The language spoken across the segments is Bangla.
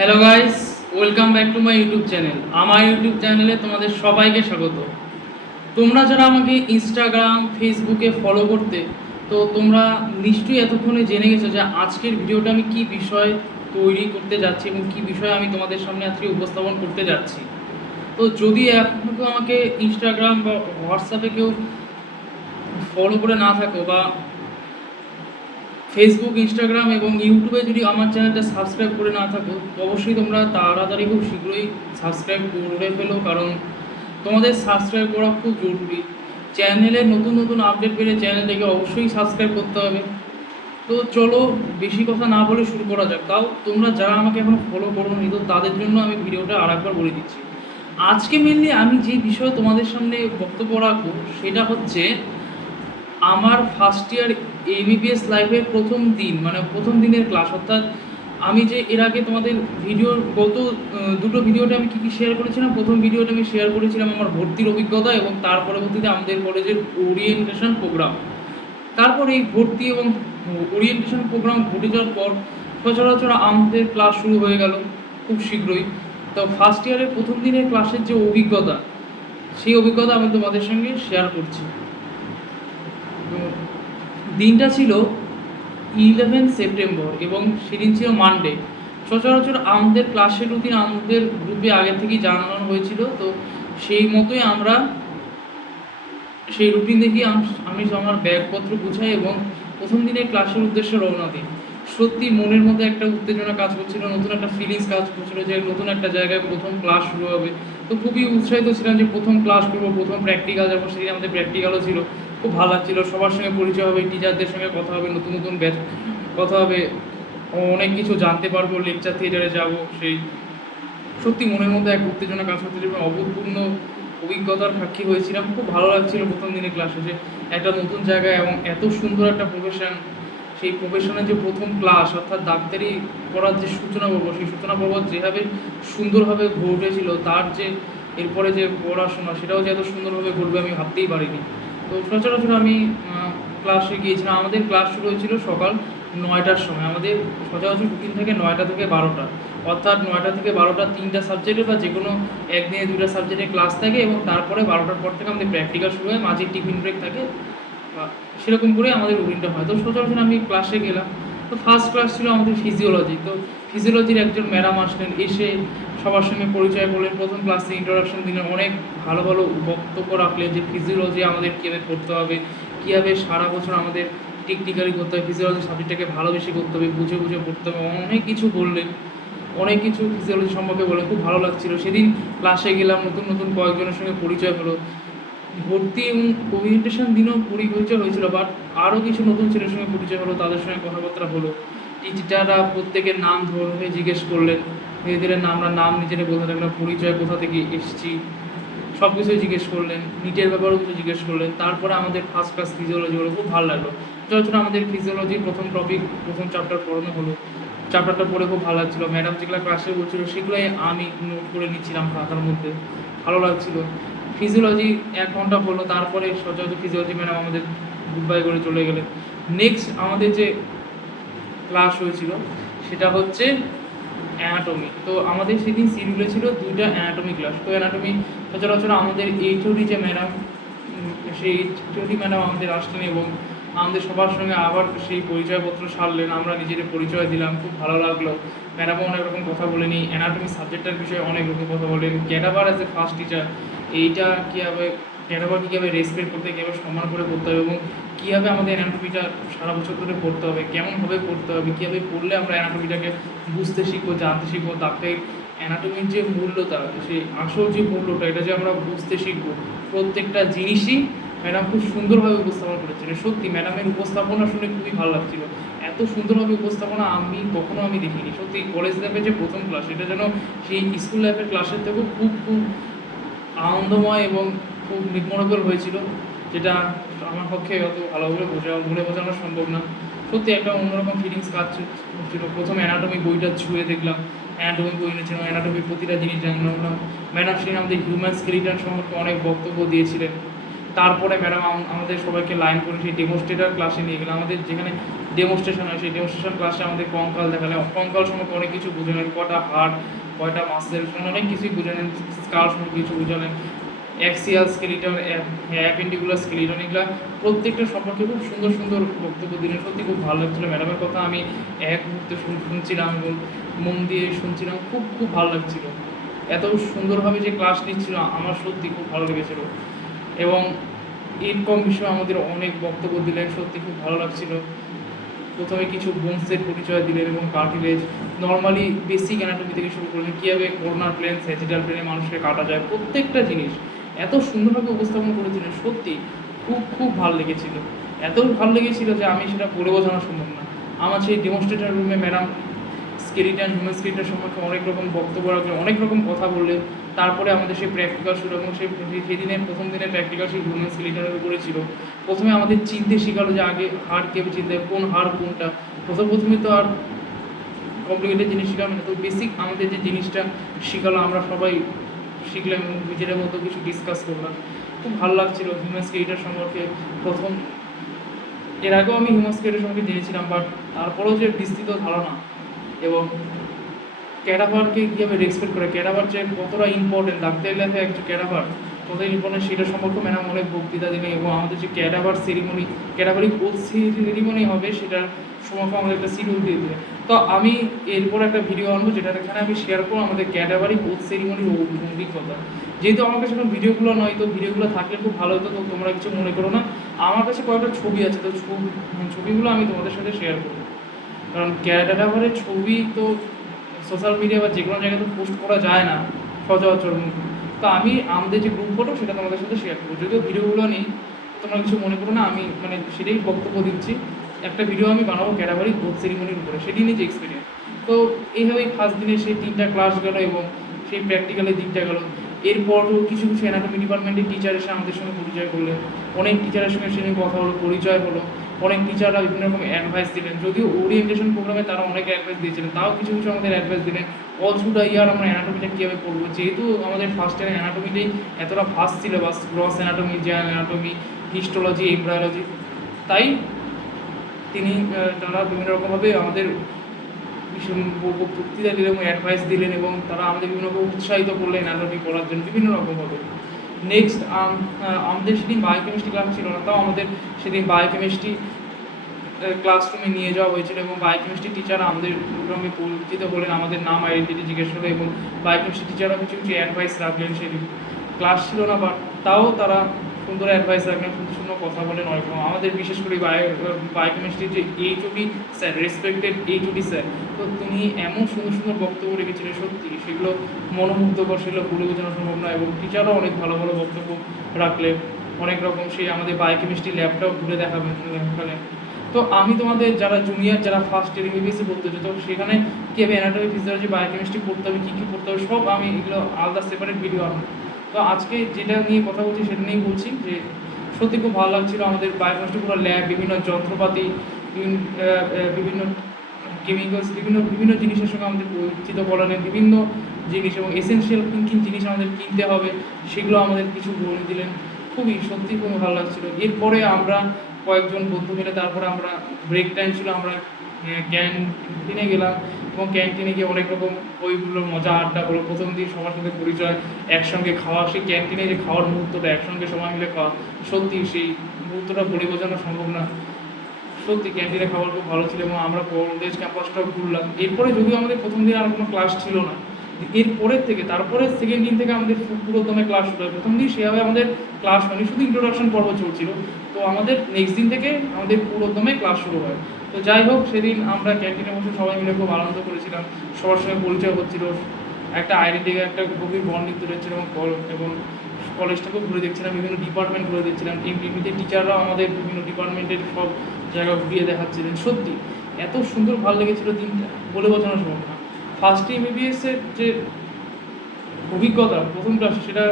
Hello guys, welcome back to my YouTube channel. আমার ইউটিউব চ্যানেলে তোমাদের সবাইকে স্বাগত। তোমরা যারা আমাকে ইনস্টাগ্রাম ফেসবুকে ফলো করতে, তো তোমরা নিশ্চয়ই এতক্ষণে জেনে গেছো যে আজকের ভিডিওটা আমি কী বিষয় তৈরি করতে যাচ্ছি এবং কী বিষয় আমি তোমাদের সামনে আজকে উপস্থাপন করতে যাচ্ছি। তো যদি এখনও কেউ আমাকে ইনস্টাগ্রাম বা হোয়াটসঅ্যাপে কেউ ফলো করে না থাকো, বা ফেসবুক ইনস্টাগ্রাম এবং ইউটিউবে যদি আমার চ্যানেলটা সাবস্ক্রাইব করে না থাকো, তো অবশ্যই তোমরা তাড়াতাড়ি খুব শীঘ্রই সাবস্ক্রাইব করে ফেলো, কারণ তোমাদের সাবস্ক্রাইব করা খুব জরুরি। চ্যানেলে নতুন নতুন আপডেট পেলে চ্যানেলটাকে অবশ্যই সাবস্ক্রাইব করতে হবে। তো চলো বেশি কথা না বলে শুরু করা যাক। তাও তোমরা যারা আমাকে এখনও ফলো করোনি, তো তাদের জন্য আমি ভিডিওটা আরেকবার বলে দিচ্ছি। আজকে মেনলি আমি যে বিষয়ে তোমাদের সামনে বক্তব্য রাখবো সেটা হচ্ছে আমার ফার্স্ট ইয়ার এমবিবিএস লাইফের প্রথম দিন, মানে প্রথম দিনের ক্লাস। অর্থাৎ আমি যে এর আগে তোমাদের ভিডিওর গত দুটো ভিডিওতে আমি কী কী শেয়ার করেছিলাম। প্রথম ভিডিওটা আমি শেয়ার করেছিলাম আমার ভর্তির অভিজ্ঞতা, এবং তার পরবর্তীতে আমাদের কলেজের ওরিয়েন্টেশন প্রোগ্রাম। তারপর এই ভর্তি এবং ওরিয়েন্টেশন প্রোগ্রাম ঘটে যাওয়ার পর সচরাচর আমাদের ক্লাস শুরু হয়ে গেল খুব শীঘ্রই। তো ফার্স্ট ইয়ারের প্রথম দিনের ক্লাসের যে অভিজ্ঞতা, সেই অভিজ্ঞতা আমি তোমাদের সঙ্গে শেয়ার করছি। দিনটা ছিল 11 সেপ্টেম্বর এবং সেদিন ছিল মানডে। সচরাচর আমাদের ক্লাসের রুটিন আমাদের গ্রুপে আগে থেকেই জানানো হয়েছিল, তো সেই মতোই আমরা সেই রুটিন দেখি আমি আমার ব্যাগপত্র গুছাই এবং প্রথম দিনে ক্লাসের উদ্দেশ্যে রওনা দিই। সত্যি মনের মধ্যে একটা উত্তেজনা কাজ করছিল, নতুন একটা ফিলিংস কাজ করছিল যে নতুন একটা জায়গায় প্রথম ক্লাস শুরু হবে। তো খুবই উৎসাহিত ছিলাম যে প্রথম ক্লাস করবো, প্রথম প্র্যাকটিক্যাল যাবো। সেদিন আমাদের প্র্যাকটিক্যালও ছিল, খুব ভালো লাগছিলো। সবার সঙ্গে পরিচয় হবে, টিচারদের সঙ্গে কথা হবে, নতুন নতুন ব্যাচ কথা হবে, অনেক কিছু জানতে পারবো, লেকচার থিয়েটারে যাব। সেই সত্যি মনের মধ্যে এক উত্তেজনা কাজ করছিল এবং অভূতপূর্ণ অভিজ্ঞতার সাক্ষী হয়েছিলাম। খুব ভালো লাগছিল প্রথম দিনের ক্লাসে যে একটা নতুন জায়গায় এবং এত সুন্দর একটা প্রফেশন, সেই প্রফেশনের যে প্রথম ক্লাস, অর্থাৎ ডাক্তারি পড়ার যে সূচনা পর্ব, সেই সূচনা পর্ব যেভাবে সুন্দরভাবে ঘটেছিল, তার যে এরপরে যে পড়াশোনা সেটাও যে এত সুন্দরভাবে ঘটবে আমি ভাবতেই পারিনি। তো সচরাচর আমি ক্লাসে গিয়েছিলাম। আমাদের ক্লাস শুরু হয়েছিল সকাল 9টার সময়। আমাদের সচরাচর রুটিন থাকে 9টা থেকে 12টা, অর্থাৎ 9টা থেকে 12টা 3টা সাবজেক্টে বা যে কোনো একদিনে 2টা সাবজেক্টে ক্লাস থাকে, এবং তারপরে 12টার পর থেকে আমাদের প্র্যাকটিক্যাল শুরু হয়, মাঝে টিফিন ব্রেক থাকে, সেরকম করে আমাদের রুটিনটা হয়। তো সচরাচর আমি ক্লাসে গেলাম। তো ফার্স্ট ক্লাস ছিল আমাদের ফিজিওলজি। তো ফিজিওলজির একজন ম্যাডাম আসলেন, এসে সবার সঙ্গে পরিচয় করলেন। প্রথম ক্লাসে ইন্ট্রোডাকশন দিলেন, অনেক ভালো ভালো বক্তব্য রাখলেন যে ফিজিওলজি আমাদের কীভাবে পড়তে হবে, কীভাবে সারা বছর আমাদের টেকনিক্যালি করতে হবে, ফিজিওলজি সাবজেক্টটাকে ভালোবেসে করতে হবে, বুঝে বুঝে পড়তে হবে, অনেক কিছু বললেন। অনেক কিছু ফিজিওলজি সম্পর্কে বলে খুব ভালো লাগছিল। সেদিন ক্লাসে গেলাম, নতুন নতুন কয়েকজনের সঙ্গে পরিচয় হলো। ভর্তি এবং ওরিয়েন্টেশন দিনও পরিচয় হয়েছিল, বাট আরও কিছু নতুন ছেলের সঙ্গে পরিচয় হলো, তাদের সঙ্গে কথাবার্তা হলো। টিচাররা প্রত্যেকের নাম ধরে জিজ্ঞেস করলেন, ধীরে ধীরে আমরা নাম নিজেরা বলতে থাকলাম, পরিচয়, কোথা থেকে এসেছি, সব কিছুই জিজ্ঞেস করলেন। নিটের ব্যাপারেও কিছু জিজ্ঞেস করলেন। তারপরে আমাদের ফার্স্ট ক্লাস ফিজিওলজি হলো, খুব ভালো লাগলো। যখন আমাদের ফিজিওলজির প্রথম টপিক, প্রথম চ্যাপ্টার পড়ানো হলো, চ্যাপ্টারটা পড়ে খুব ভালো লাগছিলো। ম্যাডাম যেগুলো ক্লাসে বলছিল সেগুলোই আমি নোট করে নিচ্ছিলাম খাতার মধ্যে, ভালো লাগছিলো। ফিজিওলজি 1 ঘন্টা হলো, তারপরে সচরাচর ফিজিওলজি ম্যাডাম আমাদের গুড বাই করে চলে গেলেন। নেক্সট আমাদের যে ক্লাস হয়েছিল সেটা হচ্ছে অ্যানাটমি। তো আমাদের সেদিন শিডিউলে ছিল 2টা অ্যানাটমি ক্লাস। তো অ্যানাটমি সচরাচর আমাদের এইচওডি যে ম্যাডাম, সেই এইচওডি ম্যাডাম আমাদের আসলেন এবং আমাদের সবার সঙ্গে আবার সেই পরিচয়পত্র সারলেন। আমরা নিজেদের পরিচয় দিলাম, খুব ভালো লাগলো। ম্যাডামও অনেক রকম কথা বলেনি, অ্যানাটমি সাবজেক্টটার বিষয়ে অনেক রকম কথা বলেন। Cadaver as a first teacher, এইটা কীভাবে ক্যাডাভার কীভাবে রেসপেক্ট করতে, কীভাবে সম্মান করে পড়তে হবে, এবং কীভাবে আমাদের অ্যানাটমিটা সারা বছর ধরে পড়তে হবে, কেমনভাবে পড়তে হবে, কীভাবে পড়লে আমরা অ্যানাটমিটাকে বুঝতে শিখবো, জানতে শিখবো, তাতে অ্যানাটমির যে মূল্যটা, সেই আসল যে মূল্যটা, এটা যে আমরা বুঝতে শিখবো, প্রত্যেকটা জিনিসই ম্যাডাম খুব সুন্দরভাবে উপস্থাপন করেছিলেন। সত্যি ম্যাডামের উপস্থাপনা শুনে খুবই ভালো লাগছিল। এত সুন্দরভাবে উপস্থাপনা আমি দেখিনি। সত্যি কলেজ লাইফের যে প্রথম ক্লাস, এটা যেন সেই স্কুল লাইফের ক্লাসের থেকেও খুব খুব আনন্দময় এবং খুব মেমোরেবল হয়েছিল, যেটা আমার পক্ষে অত ভালোভাবে বলে বোঝানো সম্ভব না। সত্যি একটা অন্যরকম ফিলিংস কাজ ছিল। প্রথম অ্যানাটমি বইটা ছুঁয়ে দেখলাম, অ্যানাটমি বই এনেছিলাম, অ্যানাটমির প্রতিটা জিনিস জানলাম। ম্যাডাম সেদিন আমাদের হিউম্যান স্কেলিটন সম্পর্কে অনেক বক্তব্য দিয়েছিলেন। তারপরে ম্যাডাম আমাদের সবাইকে লাইন করে সেই ডেমোস্ট্রেটার ক্লাসে নিয়ে গেলাম। আমাদের যেখানে ডেমোস্ট্রেশন হয় সেই ডেমোস্ট্রেশন ক্লাসে আমাদের কঙ্কাল দেখালেন। কঙ্কাল সম্পর্কে অনেক কিছু বুঝালেন, কটা হাড়, কয়টা মাসেল, অনেক কিছুই বুঝালেন। স্কাল সম্পর্কে কিছু বুঝালেন, অ্যাক্সিয়াল স্কেলিটন, অ্যাপেন্ডিকুলার স্কেলিটন, এগুলো প্রত্যেকটা সম্পর্কে খুব সুন্দর সুন্দর বক্তব্য দিলেন। সত্যি খুব ভালো লাগছিলো। ম্যাডামের কথা আমি এক মুহূর্তে শুনছিলাম এবং মন দিয়ে শুনছিলাম, খুব খুব ভালো লাগছিলো। এত সুন্দরভাবে যে ক্লাস নিচ্ছিল আমার সত্যি খুব ভালো লেগেছিলো। এবং ইনকম বিষয়ে আমাদের অনেক বক্তব্য দিলেন, সত্যি খুব ভালো লাগছিল। প্রথমে কিছু বোনসের পরিচয় দিলেন এবং কার্টিলেজ, নর্মালি বেসিক অ্যানাটমি থেকে শুরু করলেন, কীভাবে কর্নার প্লেন, স্যাজিটাল প্লেনে মানুষকে কাটা যায়, প্রত্যেকটা জিনিস এত সুন্দরভাবে উপস্থাপন করেছিলেন। সত্যি খুব খুব ভালো লেগেছিল। এত ভালো লেগেছিল যে আমি সেটা বলে বোঝানো সম্ভব না। আমার সেই ডেমনস্ট্রেটর রুমে ম্যাডাম স্কেলিটন, হিউম্যান স্কেলিটন সম্পর্কে অনেক রকম বক্তব্য রাখলেন, অনেক রকম কথা বললেন। তারপরে আমাদের সেই প্র্যাকটিক্যাল শুরু, এবং সেদিনের প্রথম দিনের প্র্যাকটিক্যাল সেই হিউম্যান স্কেলিটনের উপরে ছিল। প্রথমে আমাদের চিনতে শেখালো যে আগে হাড় কীভাবে চিনতে হয়, কোন হাড় কোনটা। প্রথমে তো আর কমপ্লিকেটেড জিনিস শেখাবে না, তো বেসিক আমাদের যে জিনিসটা শেখালো আমরা সবাই শিখলাম এবং নিজেদের মতো কিছু ডিসকাস করলাম। খুব ভালো লাগছিলো হিউম্যান স্কেলিটন সম্পর্কে। প্রথম এর আগেও আমি হিউম্যান স্কেলিটন সম্পর্কে জেনেছিলাম, বাট তারপরেও যে বিস্তৃত ধারণা এবং ক্যাডাভারকে কীভাবে রেসপেক্ট করে, ক্যাডাভার যে কতটা ইম্পর্টেন্ট, ডাক্তারের লাইফে একটা ক্যাডাভার কতটা ইম্পর্টেন্ট সেটা সম্পর্কে ম্যাডাম অনেক বক্তৃতা দিলেন। এবং আমাদের যে ক্যাডাভার সেরিমনি, ক্যাডাভারি ওথ সেরিমনি হবে সেটার সম্পর্কে আমাদের একটা শিডিউল দিয়ে দিলেন। তো আমি এরপর একটা ভিডিও আনবো যেটা এখানে আমি শেয়ার করবো আমাদের ক্যাডাভারি ওথ সেরিমনির অভিজ্ঞতা। যেহেতু আমার কাছে এখন ভিডিওগুলো নয়, তো ভিডিওগুলো থাকলে খুব ভালো হতো, তো তোমরা কিছু মনে করো না। আমার কাছে কয়েকটা ছবি আছে, তো ছবিগুলো আমি তোমাদের সাথে শেয়ার করবো। কারণ ক্যাডাভারের ছবি তো সোশ্যাল মিডিয়া বা যে কোনো জায়গায় তো পোস্ট করা যায় না সচরাচর। তো আমি আমাদের যে গ্রুপ ফটো সেটা তোমাদের সাথে শেয়ার করবো। যদিও ভিডিওগুলো নেই, তোমরা কিছু মনে করো না, আমি মানে সেটাই বক্তব্য দিচ্ছি। একটা ভিডিও আমি বানাবো ক্যাডাভারি ওথ সেরিমনির উপরে, সেটি নিজে এক্সপিরিয়েন্স। তো এইভাবেই ফার্স্ট দিনে সেই 3টা ক্লাস গেল এবং সেই প্র্যাকটিক্যালের দিকটা গেল। এরপরও কিছু কিছু অ্যানাটমি ডিপার্টমেন্টের টিচার এসে আমাদের সঙ্গে পরিচয় করলেন। অনেক টিচারের সঙ্গে সেদিন কথা হলো, পরিচয় হলো। অনেক টিচাররা বিভিন্ন রকম অ্যাডভাইস দিলেন। যদিও ওরিয়েন্টেশন প্রোগ্রামে তারা অনেক অ্যাডভাইস দিয়েছিলেন, তাও কিছু কিছু আমাদের অ্যাডভাইস দিলেন। অল থ্রু দ্য ইয়ার আমরা অ্যানাটমিটা কীভাবে পড়বো, যেহেতু আমাদের ফার্স্ট ইয়ার অ্যানাটমিটাই এতটা fast syllabus, gross anatomy, general anatomy, histology, embryology, তাই তিনি তারা বিভিন্ন রকমভাবে আমাদের বক্তৃতা দিলেন এবং অ্যাডভাইস দিলেন এবং তারা আমাদের বিভিন্ন রকম উৎসাহিত করলেন অ্যানাটমি পড়ার জন্য বিভিন্ন রকমভাবে। নেক্সট আমাদের সেদিন বায়োকেমিস্ট্রি ক্লাস ছিল না, তাও আমাদের সেদিন বায়োকেমিস্ট্রি ক্লাসরুমে নিয়ে যাওয়া হয়েছিল এবং বায়োকেমিস্ট্রি টিচার আমাদের সঙ্গে পরিচিত হলেন, আমাদের নাম আইডেন্টিটি জিজ্ঞেস করলো এবং বায়োকেমিস্ট্রি টিচাররা কিছু কিছু অ্যাডভাইস রাখলেন। সেদিন ক্লাস ছিল না, বাট তাও তারা সুন্দর অ্যাডভাইস রাখলেন, সুন্দর সুন্দর কথা বলেন অনেক রকম। আমাদের বিশেষ করে বায়োকেমিস্ট্রির যে HOD sir, respected HOD sir, তো তিনি এমন সুন্দর সুন্দর বক্তব্য রেখেছিলেন, সত্যি সেগুলো মনোমুগ্ধকর, সেগুলো বলে বোঝানো সম্ভব না। এবং টিচাররাও অনেক ভালো ভালো বক্তব্য রাখলেন অনেক রকম। সেই আমাদের বায়োকেমিস্ট্রি ল্যাবটাও ঘুরে দেখাবেন। তো আমি তোমাদের যারা জুনিয়র, যারা ফার্স্ট ইয়ার এমবিবিএসে পড়তে হচ্ছে, তো সেখানে কীভাবে অ্যানাটমি, ফিজিওলজি, বায়োকেমিস্ট্রি পড়তে হবে, কী কী পড়তে হবে, সব আমি এগুলো আলাদা সেপারেট ভিডিও আনবো। তো আজকে যেটা নিয়ে কথা বলছি সেটা নিয়েই বলছি যে সত্যি খুব ভালো লাগছিলো। আমাদের বায়োকেমিস্ট্রি পুরো ল্যাব, বিভিন্ন যন্ত্রপাতি, বিভিন্ন কেমিক্যালস, বিভিন্ন জিনিসের সঙ্গে আমাদের পরিচিত করালেন, বিভিন্ন জিনিস এবং এসেনশিয়াল জিনিস আমাদের কিনতে হবে সেগুলো আমাদের কিছু বলে দিলেন। সত্যি খুব ভালো লাগছিলো। এরপরে আমরা কয়েকজন বন্ধু মিলে তারপরে আমরা ব্রেক টাইম ছিল, আমরা ক্যান্টিনে গেলাম এবং ক্যান্টিনে গিয়ে অনেক রকম ওইগুলো মজা আড্ডা হলো। প্রথম দিন সবার সাথে পরিচয়, একসঙ্গে খাওয়া, সেই ক্যান্টিনে যে খাওয়ার মুহূর্তটা, একসঙ্গে সবাই মিলে খাওয়া, সত্যি সেই মুহূর্তটা বলে বোঝানো সম্ভব না। সত্যি ক্যান্টিনে খাবার খুব ভালো ছিল এবং আমরা কলেজ ক্যাম্পাসটাও ঘুরলাম। এরপরে যদিও আমাদের প্রথম দিন আর কোনো ক্লাস ছিল না, এরপরের থেকে তারপরে সেকেন্ড দিন থেকে আমাদের পুরোদমে ক্লাস শুরু হয়। প্রথম দিন সেভাবে আমাদের ক্লাস হয়নি, শুধু ইন্ট্রোডাকশন পর্ব চলছিল। তো আমাদের নেক্সট দিন থেকে আমাদের পুরোদমে ক্লাস শুরু হয়। তো যাই হোক, সেদিন আমরা ক্যান্টিনে বসে সবাই মিলে খুব আনন্দ করেছিলাম, সবার সঙ্গে পরিচয় হচ্ছিল, একটা আইডেন্টিটি, একটা গভীর বন্ডিং তৈরি হচ্ছিল এবং কলেজটাকেও ঘুরে দেখছিলাম, বিভিন্ন ডিপার্টমেন্ট ঘুরে দেখছিলাম। এমনিতে টিচাররাও আমাদের বিভিন্ন ডিপার্টমেন্টের সব জায়গা ঘুরিয়ে দেখাচ্ছিলেন। সত্যি এত সুন্দর ভালো লেগেছিলো দিনটা, বলে বোঝানো সম্ভব না। ফার্স্ট এমবিবিএসের যে অভিজ্ঞতা প্রথম ক্লাসে, সেটা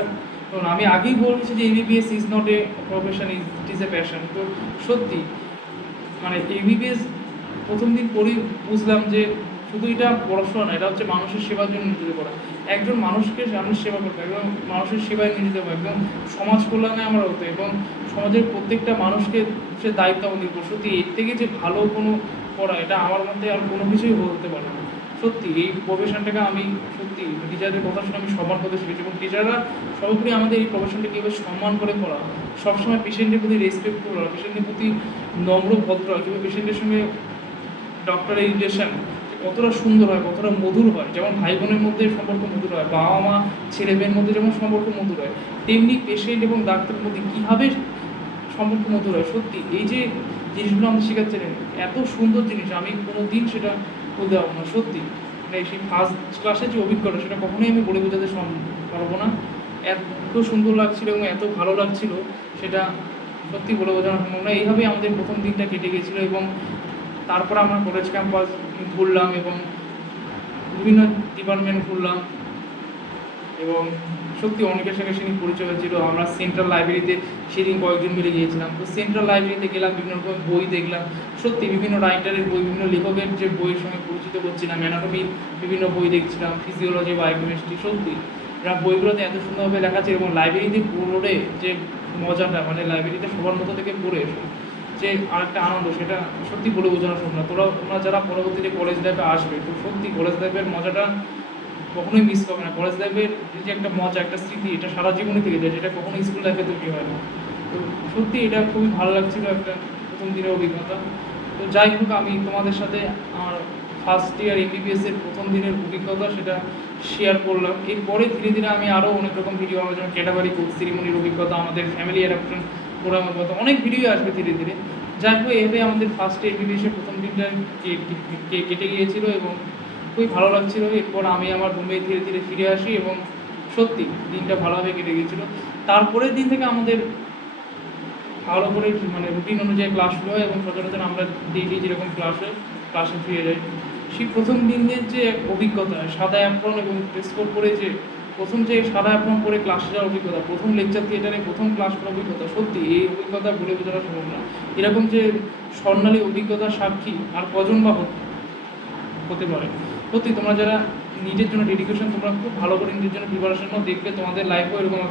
আমি আগেই বলেছি যে MBBS is not a profession, it is a passion. তো সত্যি মানে এমবিবিএস প্রথম দিন পড়ি বুঝলাম যে শুধু এটা পড়াশোনা না, এটা হচ্ছে মানুষের সেবার জন্য নিয়োজিত করা। একজন মানুষকে আমি সেবা করতে, একদম মানুষের সেবায় নিয়োজিত হবো, একদম সমাজ কল্যাণে আমার হতো এবং সমাজের প্রত্যেকটা মানুষকে সে দায়িত্ব আমাদের উপর। সত্যি এর থেকে যে ভালো কোনো করা, এটা আমার মধ্যে আর কোনো কিছুই হতে পারে না। সত্যি এই প্রফেশনটাকে আমি সত্যি টিচারদের কথা শুনে আমি সম্মান করতে শিখেছি এবং টিচাররা সর্বোপরি আমাদের এই প্রফেশনটা কীভাবে সম্মান করে করা, সবসময় পেশেন্টের প্রতি রেসপেক্ট করা, পেশেন্টের প্রতি নম্র ভদ্র হয়, কীভাবে পেশেন্টের সঙ্গে ডক্টরের রিলেশন কতটা সুন্দর হয়, কতটা মধুর হয়। যেমন ভাই বোনের মধ্যে সম্পর্ক মধুর হয়, বাবা মা ছেলে মেয়ের মধ্যে যেমন সম্পর্ক মধুর হয়, তেমনি পেশেন্ট এবং ডাক্তারের মধ্যে কীভাবে সম্পর্ক মধুর হয়। সত্যি এই যে জিনিসগুলো আমাদের শেখাচ্ছিলেন, এত সুন্দর জিনিস, আমি কোনো দিন সেটা বলতে পারবো না। সত্যি মানে সেই ফার্স্ট ক্লাসের যে অভিজ্ঞতা, সেটা কখনোই আমি বলে বোঝাতে পারবো না। এত সুন্দর লাগছিল এবং এত ভালো লাগছিল, সেটা সত্যি বলে বোঝানো সম্ভব না। এইভাবেই আমাদের প্রথম দিনটা কেটে গেছিলো এবং তারপর আমরা কলেজ ক্যাম্পাস ঘুরলাম এবং বিভিন্ন ডিপার্টমেন্ট ঘুরলাম এবং সত্যি অনেকের সঙ্গে সেদিন পরিচয় হয়েছিল। আমরা সেন্ট্রাল লাইব্রেরিতে সেদিন কয়েকজন মিলে গিয়েছিলাম। তো সেন্ট্রাল লাইব্রেরিতে গেলাম, বিভিন্ন রকম বই দেখলাম। সত্যি বিভিন্ন রাইটারের বই, বিভিন্ন লেখকের যে বইয়ের সঙ্গে পরিচিত করছিলাম, অ্যানাটমির বিভিন্ন বই দেখছিলাম, ফিজিওলজি, বায়োকেমিস্ট্রি। সত্যি এরা বইগুলোতে এত সুন্দরভাবে লেখা আছে এবং লাইব্রেরিতে পড়ে যে মজাটা, মানে লাইব্রেরিতে সবার মতো থেকে পড়ে যে আরেকটা আনন্দ, সেটা সত্যি বলে বোঝানো সম্ভব না। তোমরা যারা পরবর্তীতে কলেজ লাইফে আসবে, তো সত্যি কলেজ লাইফের মজাটা কখনোই মিস করবে না। কলেজ লাইফের যে একটা মজা, একটা স্মৃতি, এটা সারা জীবনে থেকে যায়, যেটা কখনোই স্কুল লাইফে তৈরি হয় না। তো সত্যি এটা খুবই ভালো লাগছিল, একটা প্রথম দিনের অভিজ্ঞতা। তো যাই হোক, আমি তোমাদের সাথে আমার ফার্স্ট ইয়ার এমবিবিএসের প্রথম দিনের অভিজ্ঞতা সেটা শেয়ার করলাম। এরপরে ধীরে ধীরে আমি আরও অনেক রকম ভিডিও, আমার যেমন ক্যাটাগরি কোর্স সেরিমনির অভিজ্ঞতা, আমাদের ফ্যামিলি অ্যাডাপশন প্রোগ্রামের কথা, অনেক ভিডিও আসবে ধীরে ধীরে। যাই হোক, এভাবে আমাদের ফার্স্ট এমবিবিএসের প্রথম দিনটা কেটে গিয়েছিল এবং খুবই ভালো লাগছিল। এরপর আমি আমার রুমে ধীরে ধীরে ফিরে আসি এবং সত্যি দিনটা ভালোভাবে কেটে গিয়েছিলো। তারপরের দিন থেকে আমাদের ভালো করে মানে রুটিন অনুযায়ী ক্লাস শুরু হয় এবং সচরাচর আমরা ডেইলি যেরকম ক্লাসে ফিরে যাই। সেই প্রথম দিনের যে অভিজ্ঞতা, সাদা অ্যাপ্রন এবং ড্রেস কোড পরে যে প্রথম যে সাদা অ্যাপ্রন পরে ক্লাসে যাওয়ার অভিজ্ঞতা, প্রথম লেকচার থিয়েটারে প্রথম ক্লাস করার অভিজ্ঞতা, সত্যি এই অভিজ্ঞতা বলে বোঝানো সম্ভব না। এরকম যে স্বর্ণালী অভিজ্ঞতার সাক্ষী আর কজন বা হতে পারে। সত্যি তোমরা যারা নিজের জন্য ডেডিকেশন, তোমরা খুব ভালো করে নিজের জন্য প্রিপারেশন নাও, দেখবে তোমাদের লাইফেও এরকম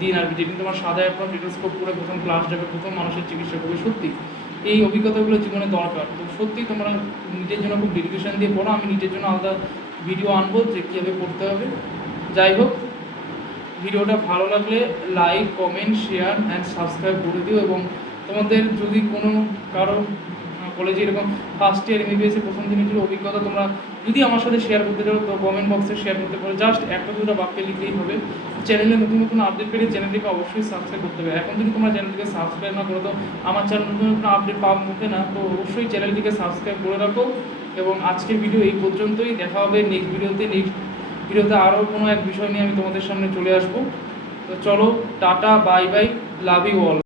দিন আসবে যেদিন তোমার সাদা অ্যাপ্রন টেটোস্কোপ করে প্রথম ক্লাস যাবে, প্রথম মানুষের চিকিৎসা করবে। সত্যি এই অভিজ্ঞতাগুলো জীবনে দরকার। তো সত্যি তোমরা নিজের জন্য খুব ডেডিকেশন দিয়ে পড়ো। আমি নিজের জন্য আলাদা ভিডিও আনবো যে কীভাবে পড়তে হবে। যাই হোক, ভিডিওটা ভালো লাগলে like, comment, share and subscribe করে দিও এবং তোমাদের যদি কোনো কারো কলেজে এরকম ফার্স্ট ইয়ার এমবিবিএসের প্রথম দিনের যে অভিজ্ঞতা তোমরা যদি আমার সাথে শেয়ার করতে চাও, তো কমেন্ট বক্সে শেয়ার করতে পারো। জাস্ট একটা দুটো বাক্যে লিখলেই হবে। চ্যানেলে নতুন নতুন আপডেট পেলে চ্যানেলটিকে অবশ্যই সাবস্ক্রাইব করতে হবে। এখন যদি তোমরা চ্যানেলটিকে সাবস্ক্রাইব না করো, তো আমার চ্যানেল নতুন নতুন আপডেট পাওয়া মুখে না। তো অবশ্যই চ্যানেলটিকে সাবস্ক্রাইব করে রাখো এবং আজকের ভিডিও এই পর্যন্তই। দেখা হবে নেক্সট ভিডিওতে আরও কোনো এক বিষয় নিয়ে আমি তোমাদের সামনে চলে আসবো। তো চলো, tata, bye bye, love you all.